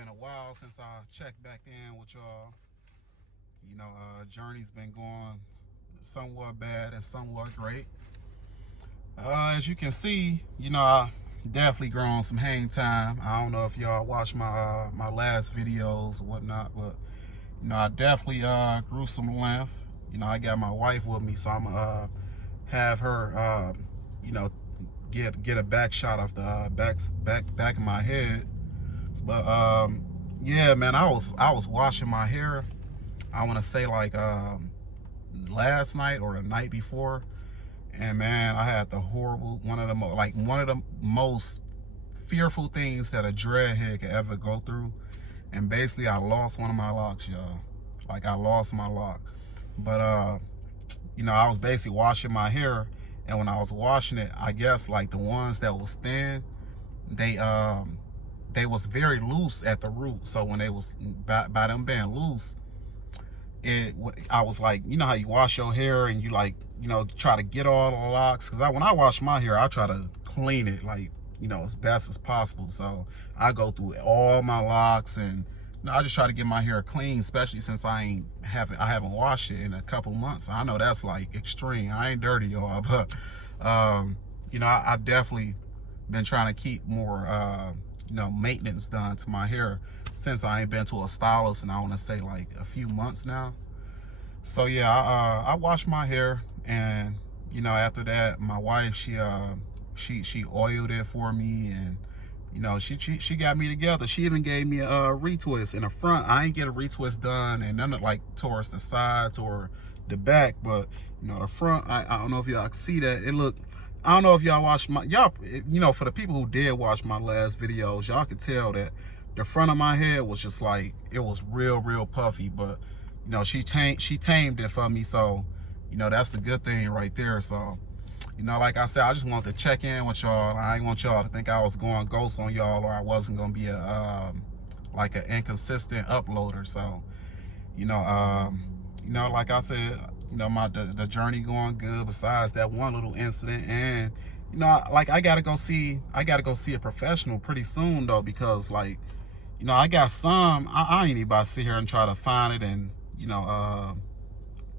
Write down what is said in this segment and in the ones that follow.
been a while since I checked back in with y'all. Journey's been going somewhat bad and somewhat great. As you can see, I definitely grown some hang time. I don't know if y'all watched my last videos or whatnot, but I definitely grew some length. I got my wife with me, so I'm gonna have her get a back shot of the back of my head. But yeah, man, I was washing my hair. I want to say like last night or the night before, and man, I had the horrible one of the most fearful things that a dreadhead could ever go through. And basically, I lost one of my locks, y'all. Like, I lost my lock. But I was basically washing my hair, and when I was washing it, I guess like the ones that was thin, they was very loose at the root. So when they was by them being loose, I was like, you know how you wash your hair and you like, try to get all the locks. Cause when I wash my hair, I try to clean it like, as best as possible. So I go through all my locks and I just try to get my hair clean, especially since I haven't washed it in a couple months. I know that's like extreme. I ain't dirty, y'all, but I definitely been trying to keep more maintenance done to my hair since I ain't been to a stylist and I want to say like a few months now. So yeah, I washed my hair, and after that, my wife she oiled it for me, and she got me together. She even gave me a retwist in the front. I ain't get a retwist done, and none of like towards the sides or the back, but the front, I don't know if y'all can see that. I don't know if y'all watched for the people who did watch my last videos, y'all could tell that the front of my head was just like, it was real puffy. But she tamed it for me, so that's the good thing right there. So like I said, I just wanted to check in with y'all. I didn't want y'all to think I was going ghost on y'all, or I wasn't gonna be like an inconsistent uploader. So like I said, the journey going good, besides that one little incident. And like I gotta go see a professional pretty soon though, because like I got some, I ain't even about to sit here and try to find it and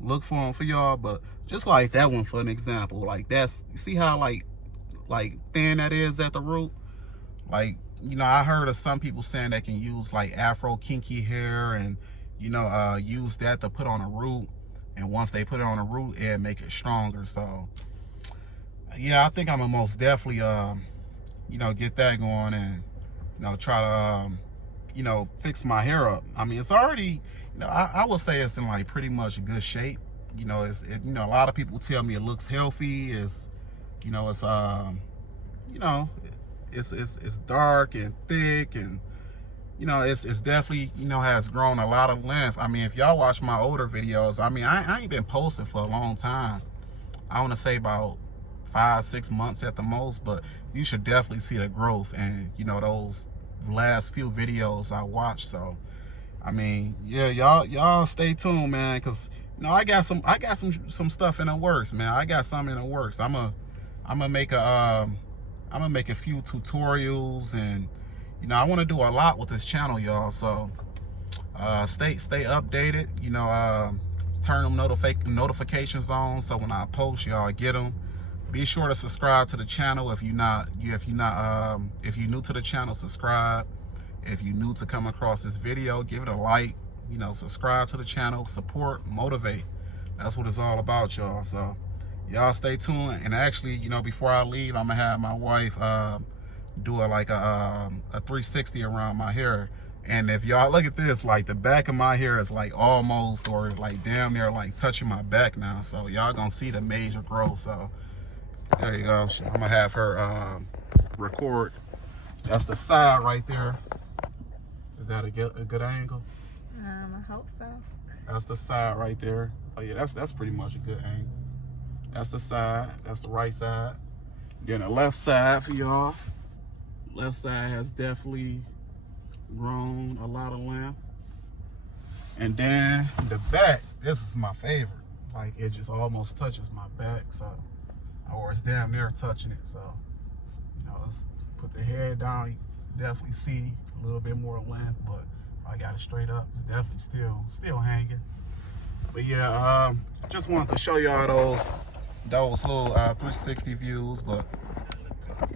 look for them for y'all, but just like that one for an example, like that's, see how like thin that is at the root. Like I heard of some people saying they can use like afro kinky hair and use that to put on a root, and once they put it on a root, it'll make it stronger. So yeah, I think I'm gonna most definitely get that going and try to fix my hair up. I mean, it's already, I would say it's in like pretty much good shape. A lot of people tell me it looks healthy. It's it's dark and thick, and it's definitely has grown a lot of length. I mean, if y'all watch my older videos, I mean, I ain't been posting for a long time. I want to say about 5-6 months at the most, but you should definitely see the growth and those last few videos I watched. So I mean, yeah, y'all stay tuned, man, because I got some stuff in the works, man. I got something in the works. I'm gonna make a few tutorials, and I want to do a lot with this channel, y'all. So stay updated. Turn them notifications on, so when I post, y'all get them. Be sure to subscribe to the channel if you're new to the channel. Subscribe. If you're new to come across this video, give it a like. Subscribe to the channel. Support, motivate. That's what it's all about, y'all. So y'all stay tuned. And actually, before I leave, I'm gonna have my wife do a 360 around my hair. And if y'all look at this, like the back of my hair is like almost, or like damn near like touching my back now. So y'all gonna see the major growth. So there you go. I'm gonna have her record. That's the side right there. Is that a good angle? I hope so. That's the side right there. Oh yeah, that's pretty much a good angle. That's the side. That's the right side. Then the left side for y'all. Left side has definitely grown a lot of length. And then the back, this is my favorite. Like, it just almost touches my back, so, or it's damn near touching it. So let's put the head down. You can definitely see a little bit more length, but I got it straight up. It's definitely still hanging. But yeah, just wanted to show y'all those little 360 views. But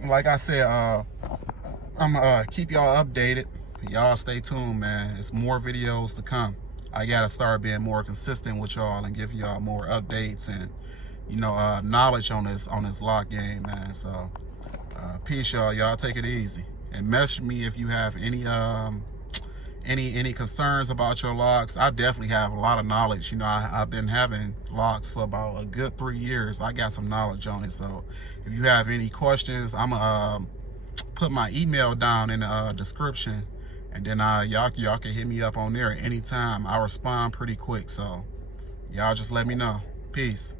like I said, I'm gonna keep y'all updated. Y'all stay tuned, man. It's more videos to come. I gotta start being more consistent with y'all and give y'all more updates and, you know, knowledge on this lock game, man. So peace, y'all. Y'all take it easy and message me if you have any concerns about your locks. I definitely have a lot of knowledge. You know, I've been having locks for about a good 3 years. I got some knowledge on it. So if you have any questions, I'm gonna put my email down in the description, and then y'all can hit me up on there at any time. I respond pretty quick, so y'all just let me know. Peace.